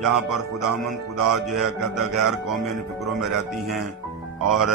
جہاں پر خداوند خدا جو ہے کہتا ہے غیر قومیں ان فکروں میں رہتی ہیں، اور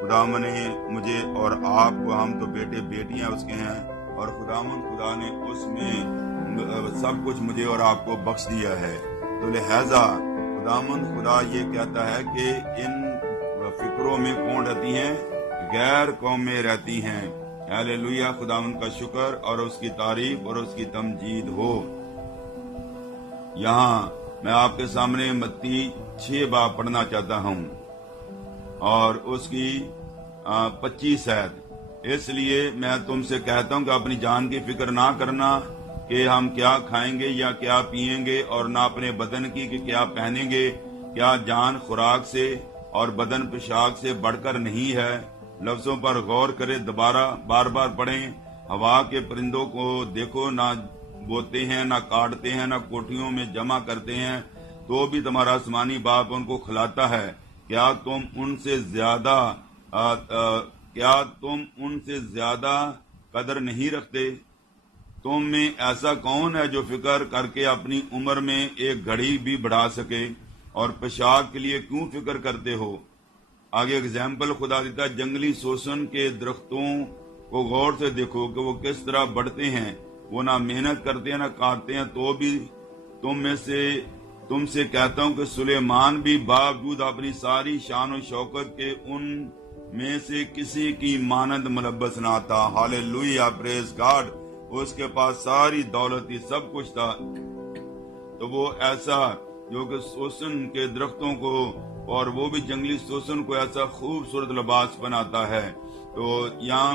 خداوند نے مجھے اور آپ کو، ہم تو بیٹے بیٹیاں اس کے ہیں، اور خداوند خدا نے اس میں سب کچھ مجھے اور آپ کو بخش دیا ہے۔ تو لہذا خداوند خدا یہ کہتا ہے کہ ان فکروں میں کون رہتی ہیں؟ غیر قومیں رہتی ہیں۔ ہاللیلویہ، خداوند کا شکر اور اس کی تعریف اور اس کی تمجید ہو۔ یہاں میں آپ کے سامنے متی 6 باب پڑھنا چاہتا ہوں اور اس کی 25 آیت۔ اس لیے میں تم سے کہتا ہوں کہ اپنی جان کی فکر نہ کرنا کہ ہم کیا کھائیں گے یا کیا پیئیں گے، اور نہ اپنے بدن کی کہ کیا پہنیں گے۔ کیا جان خوراک سے اور بدن پوشاک سے بڑھ کر نہیں ہے؟ لفظوں پر غور کرے، دوبارہ بار بار پڑھیں۔ ہوا کے پرندوں کو دیکھو، نہ بوتے ہیں، نہ کاٹتے ہیں، نہ کوٹھیوں میں جمع کرتے ہیں، تو بھی تمہارا آسمانی باپ ان کو کھلاتا ہے۔ کیا تم ان سے زیادہ قدر نہیں رکھتے؟ تم میں ایسا کون ہے جو فکر کر کے اپنی عمر میں ایک گھڑی بھی بڑھا سکے؟ اور پوشاک کے لیے کیوں فکر کرتے ہو؟ آگے اگزامپل خدا دیتا ہے، جنگلی سوسن کے درختوں کو غور سے دیکھو کہ وہ کس طرح بڑھتے ہیں، وہ نہ محنت کرتے ہیں نہ کاٹتے ہیں، تو بھی تم سے کہتا ہوں کہ سلیمان بھی باوجود اپنی ساری شان و شوکت کے ان میں سے کسی کی مانند ملبس نہ تھا۔ ہاللیلویہ، پریز گاڈ۔ اس کے پاس ساری دولت تھی، سب کچھ تھا، تو وہ ایسا جو کہ سوسن کے درختوں کو، اور وہ بھی جنگلی سوسن کو ایسا خوبصورت لباس بناتا ہے۔ تو یہاں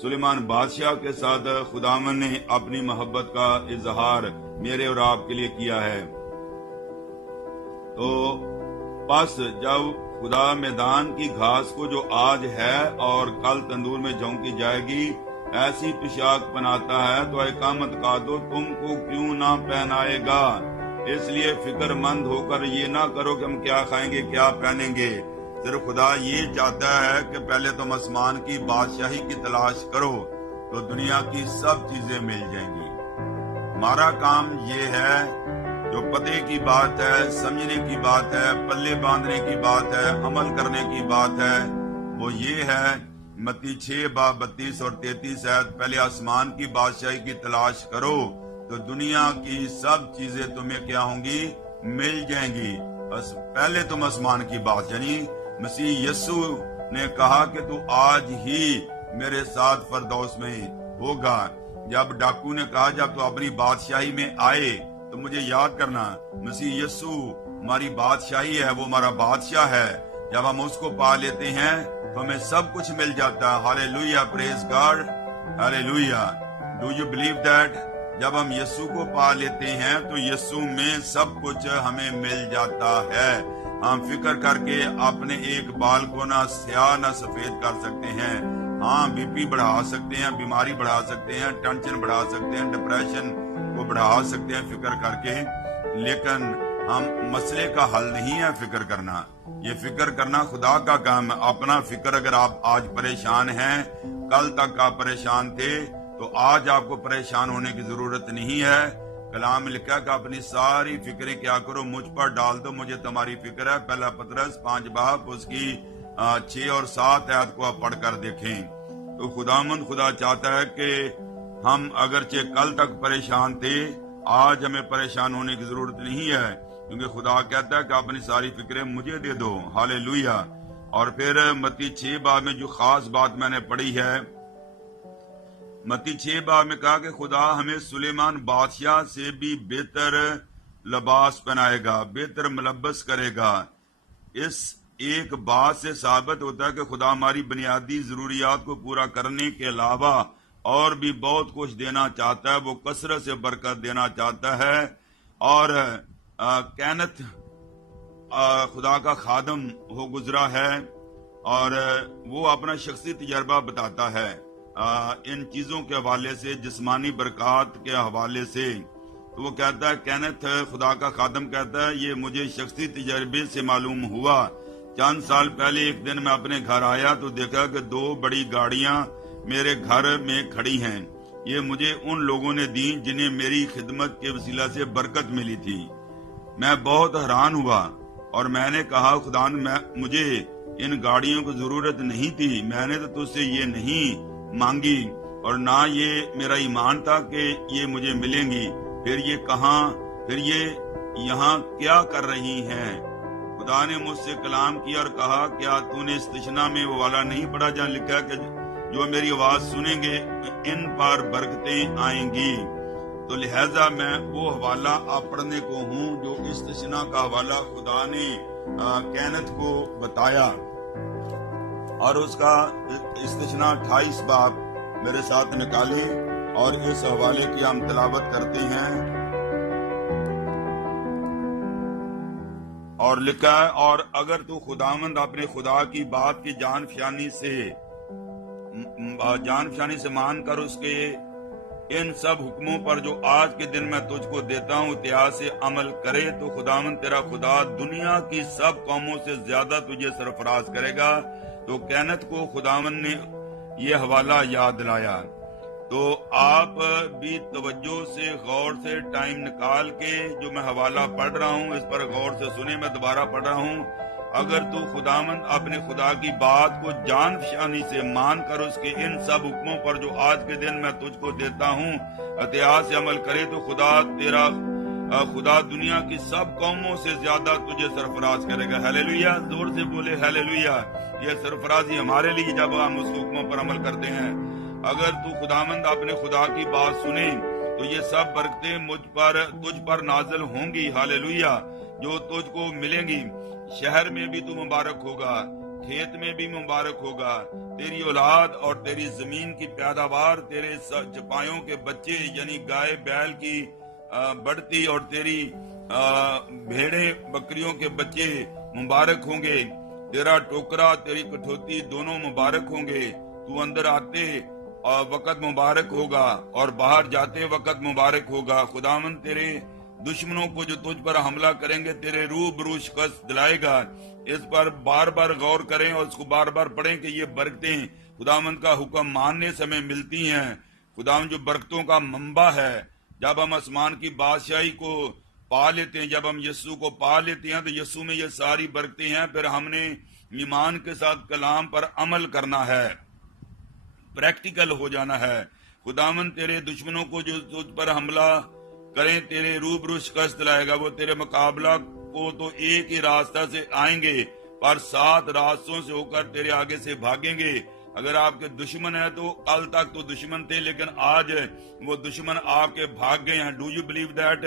سلیمان بادشاہ کے ساتھ خداوند نے اپنی محبت کا اظہار میرے اور آپ کے لیے کیا ہے۔ تو پس جب خدا میدان کی گھاس کو جو آج ہے اور کل تندور میں جھونکی جائے گی ایسی پوشاک پہناتا ہے، تو اقامت کا دو تم کو کیوں نہ پہنائے گا؟ اس لیے فکر مند ہو کر یہ نہ کرو کہ ہم کیا کھائیں گے، کیا پہنیں گے۔ صرف خدا یہ چاہتا ہے کہ پہلے تم آسمان کی بادشاہی کی تلاش کرو تو دنیا کی سب چیزیں مل جائیں گی۔ ہمارا کام یہ ہے، جو پتے کی بات ہے، سمجھنے کی بات ہے، پلے باندھنے کی بات ہے، عمل کرنے کی بات ہے، وہ یہ ہے، متی 6 باب 32 اور 33 آیت، پہلے آسمان کی بادشاہی کی تلاش کرو تو دنیا کی سب چیزیں تمہیں کیا ہوں گی؟ مل جائیں گی۔ بس پہلے تم آسمان کی بات، یعنی مسیح یسوع نے کہا کہ تو آج ہی میرے ساتھ فردوس میں ہوگا۔ جب ڈاکو نے کہا جب تو اپنی بادشاہی میں آئے تو مجھے یاد کرنا، مسیح یسوع ہماری بادشاہی ہے، وہ ہمارا بادشاہ ہے۔ جب ہم اس کو پا لیتے ہیں تو ہمیں سب کچھ مل جاتا ہے۔ Hallelujah, praise God, hallelujah. Do you believe that? جب ہم یسوع کو پا لیتے ہیں تو یسوع میں سب کچھ ہمیں مل جاتا ہے۔ ہم فکر کر کے اپنے ایک بال کو نہ سیاہ نہ سفید کر سکتے ہیں، ہاں بی پی بڑھا سکتے ہیں، بیماری بڑھا سکتے ہیں، ٹینشن بڑھا سکتے ہیں، ڈپریشن کو بڑھا سکتے ہیں فکر کر کے، لیکن ہم مسئلے کا حل نہیں ہے فکر کرنا۔ یہ فکر کرنا خدا کا کام ہے۔ اپنا فکر، اگر آپ آج پریشان ہیں، کل تک آپ پریشان تھے، تو آج آپ کو پریشان ہونے کی ضرورت نہیں ہے۔ کلام لکھا کہ اپنی ساری فکریں کیا کرو، مجھ پر ڈال دو، مجھے تمہاری فکر ہے۔ پہلا پطرس 5 باب اس کی 6 اور 7 آیت کو آپ پڑھ کر دیکھیں۔ تو خدا چاہتا ہے کہ ہم اگرچہ کل تک پریشان تھے، آج ہمیں پریشان ہونے کی ضرورت نہیں ہے، کیونکہ خدا کہتا ہے کہ اپنی ساری فکریں مجھے دے دو۔ ہاللیلویہ۔ اور پھر متی 6 باب میں جو خاص بات میں نے پڑھی ہے، متی 6 باب میں کہا کہ خدا ہمیں سلیمان بادشاہ سے بھی بہتر لباس پہنائے گا، بہتر ملبس کرے گا۔ اس ایک بات سے ثابت ہوتا ہے کہ خدا ہماری بنیادی ضروریات کو پورا کرنے کے علاوہ اور بھی بہت کچھ دینا چاہتا ہے۔ وہ کثرت سے برکت دینا چاہتا ہے۔ اور کینت خدا کا خادم ہو گزرا ہے، اور وہ اپنا شخصی تجربہ بتاتا ہے ان چیزوں کے حوالے سے، جسمانی برکات کے حوالے سے۔ تو وہ کہتا ہے، کینت خدا کا خادم کہتا ہے، یہ مجھے شخصی تجربے سے معلوم ہوا۔ چند سال پہلے ایک دن میں اپنے گھر آیا تو دیکھا کہ 2 بڑی گاڑیاں میرے گھر میں کھڑی ہیں۔ یہ مجھے ان لوگوں نے دی جنہیں میری خدمت کے وسیلہ سے برکت ملی تھی۔ میں بہت حیران ہوا اور میں نے کہا خدا مجھے ان گاڑیوں کی ضرورت نہیں تھی، میں نے تو تجھ سے یہ نہیں مانگی اور نہ یہ میرا ایمان تھا کہ یہ مجھے ملیں گی، پھر یہ کہاں، پھر یہ یہاں کیا کر رہی ہیں؟ خدا نے مجھ سے کلام کیا اور کہا کیا تو نے استثنا میں وہ والا نہیں پڑھا جہاں لکھا ہے کہ جو میری آواز سنیں گے ان پر برکتیں آئیں گی؟ تو لہذا میں وہ حوالہ آپ پڑھنے کو ہوں جو استثنا کا حوالہ خدا نے کینت کو بتایا، اور اس کا استثنا 28 باب میرے ساتھ نکالیں اور اس حوالے کی ہم تلاوت کرتے ہیں۔ اور لکھا ہے، اور اگر تو خداوند اپنے خدا کی بات کی جان فشانی سے مان کر اس کے ان سب حکموں پر جو آج کے دن میں تجھ کو دیتا ہوں اتحاد سے عمل کرے تو خداوند تیرا خدا دنیا کی سب قوموں سے زیادہ تجھے سرفراز کرے گا۔ تو کینت کو خداوند نے یہ حوالہ یاد دلایا۔ تو آپ بھی توجہ سے غور سے ٹائم نکال کے جو میں حوالہ پڑھ رہا ہوں اس پر غور سے سنیں، میں دوبارہ پڑھ رہا ہوں۔ اگر تو خداوند اپنے خدا کی بات کو جان فشانی سے مان کر اس کے ان سب حکموں پر جو آج کے دن میں تجھ کو دیتا ہوں اتحاد سے عمل کرے تو خدا دنیا کی سب قوموں سے زیادہ تجھے سرفراز کرے گا۔ ہیلیلویا، زور سے بولے ہیلیلویا۔ یہ سرفرازی ہمارے لیے جب ہم اس حکموں پر عمل کرتے ہیں۔ اگر تو خداوند اپنے خدا کی بات سنے تو یہ سب برکتیں تجھ پر نازل ہوں گی، ہیلیلویا، جو تجھ کو ملیں گی۔ شہر میں بھی تو مبارک ہوگا، کھیت میں بھی مبارک ہوگا، تیری اولاد اور تیری زمین کی پیداوار، تیرے چپایوں کے بچے یعنی گائے بیل کی بڑھتی اور تیری بھیڑیں بکریوں کے بچے مبارک ہوں گے۔ تیرا ٹوکرا تیری کٹوتی دونوں مبارک ہوں گے۔ تو اندر آتے وقت مبارک ہوگا اور باہر جاتے وقت مبارک ہوگا۔ خداوند تیرے دشمنوں کو جو تجھ پر حملہ کریں گے تیرے روبرو شکست دلائے گا۔ اس پر بار بار غور کریں اور اس کو بار بار پڑھیں کہ یہ برکتیں خداوند کا حکم ماننے سے ہمیں ملتی ہیں۔ خداوند جو برکتوں کا منبع ہے، جب ہم آسمان کی بادشاہی کو پا لیتے ہیں، جب ہم یسوع کو پا لیتے ہیں تو یسوع میں یہ ساری برکتیں ہیں۔ پھر ہم نے ایمان کے ساتھ کلام پر عمل کرنا ہے، پریکٹیکل ہو جانا ہے۔ خداوند تیرے دشمنوں کو جو تجھ پر حملہ کریں تیرے روبرو شکست دلائے گا۔ وہ تیرے مقابلہ کو تو ایک ہی راستہ سے آئیں گے پر 7 راستوں سے ہو کر تیرے آگے سے بھاگیں گے۔ اگر آپ کے دشمن ہیں تو کل تک تو دشمن تھے لیکن آج وہ دشمن آپ کے بھاگ گئے ہیں۔ Do you believe that?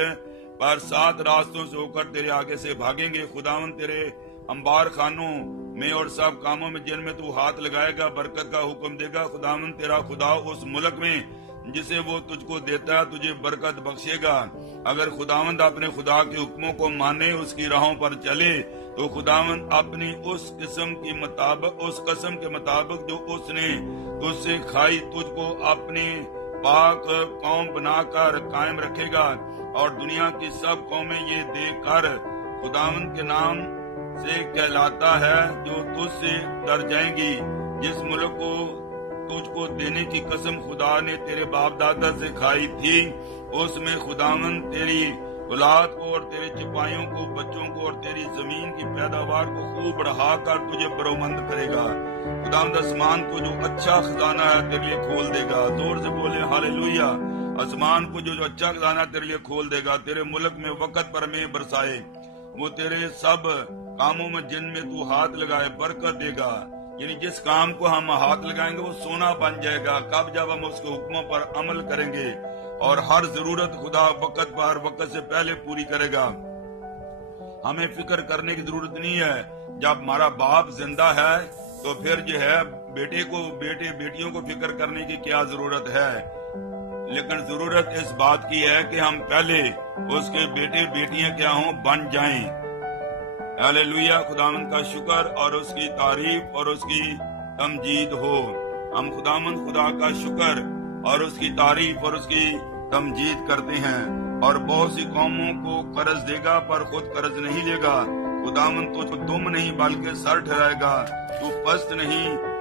پر 7 راستوں سے ہو کر تیرے آگے سے بھاگیں گے۔ خداوند تیرے انبار خانوں میں اور سب کاموں میں جن میں تو ہاتھ لگائے گا برکت کا حکم دے گا۔ خداوند تیرا خدا اس ملک میں جسے وہ تجھ کو دیتا ہے تجھے برکت بخشے گا۔ اگر خداوند اپنے خدا کے حکموں کو مانے اس کی راہوں پر چلے تو خداوند اپنی اس قسم کے مطابق جو اس نے تجھ سے کھائی تجھ کو اپنے پاک قوم بنا کر قائم رکھے گا، اور دنیا کی سب قومیں یہ دیکھ کر خداوند کے نام سے کہلاتا ہے جو تجھ سے ڈر جائیں گی۔ جس ملک کو تجھ کو دینے کی قسم خدا نے تیرے باپ دادا سے کھائی تھی اس میں خداوند تیری اولاد کو اور تیرے چپائیوں کو بچوں کو اور تیری زمین کی پیداوار کو خوب بڑھا کر تجھے برومند کرے گا۔ خداوند آسمان کو جو اچھا خزانہ ہے تیرے لیے کھول دے گا۔ زور سے بولے ہاللویا۔ آسمان کو جو اچھا خزانہ تیرے لیے کھول دے گا، تیرے ملک میں وقت پر میں برسائے، وہ تیرے سب کاموں میں جن میں تو ہاتھ لگائے برکت دے گا۔ یعنی جس کام کو ہم ہاتھ لگائیں گے وہ سونا بن جائے گا۔ کب؟ جب ہم اس کے حکموں پر عمل کریں گے، اور ہر ضرورت خدا وقت پر وقت سے پہلے پوری کرے گا۔ ہمیں فکر کرنے کی ضرورت نہیں ہے۔ جب ہمارا باپ زندہ ہے تو پھر جو ہے بیٹیوں کو فکر کرنے کی کیا ضرورت ہے، لیکن ضرورت اس بات کی ہے کہ ہم پہلے اس کے بیٹے بیٹیاں کیا ہوں بن جائیں۔ ہیلیلویا، خداوند کا شکر اور اس کی تعریف اور اس کی تمجید ہو۔ ہم خداوند خدا کا شکر اور اس کی تعریف اور اس کی تمجید کرتے ہیں۔ اور بہت سی قوموں کو قرض دے گا پر خود قرض نہیں لے گا۔ خداوند تجھ کو دم نہیں بلکہ سر ٹھہرائے گا۔ تو پست نہیں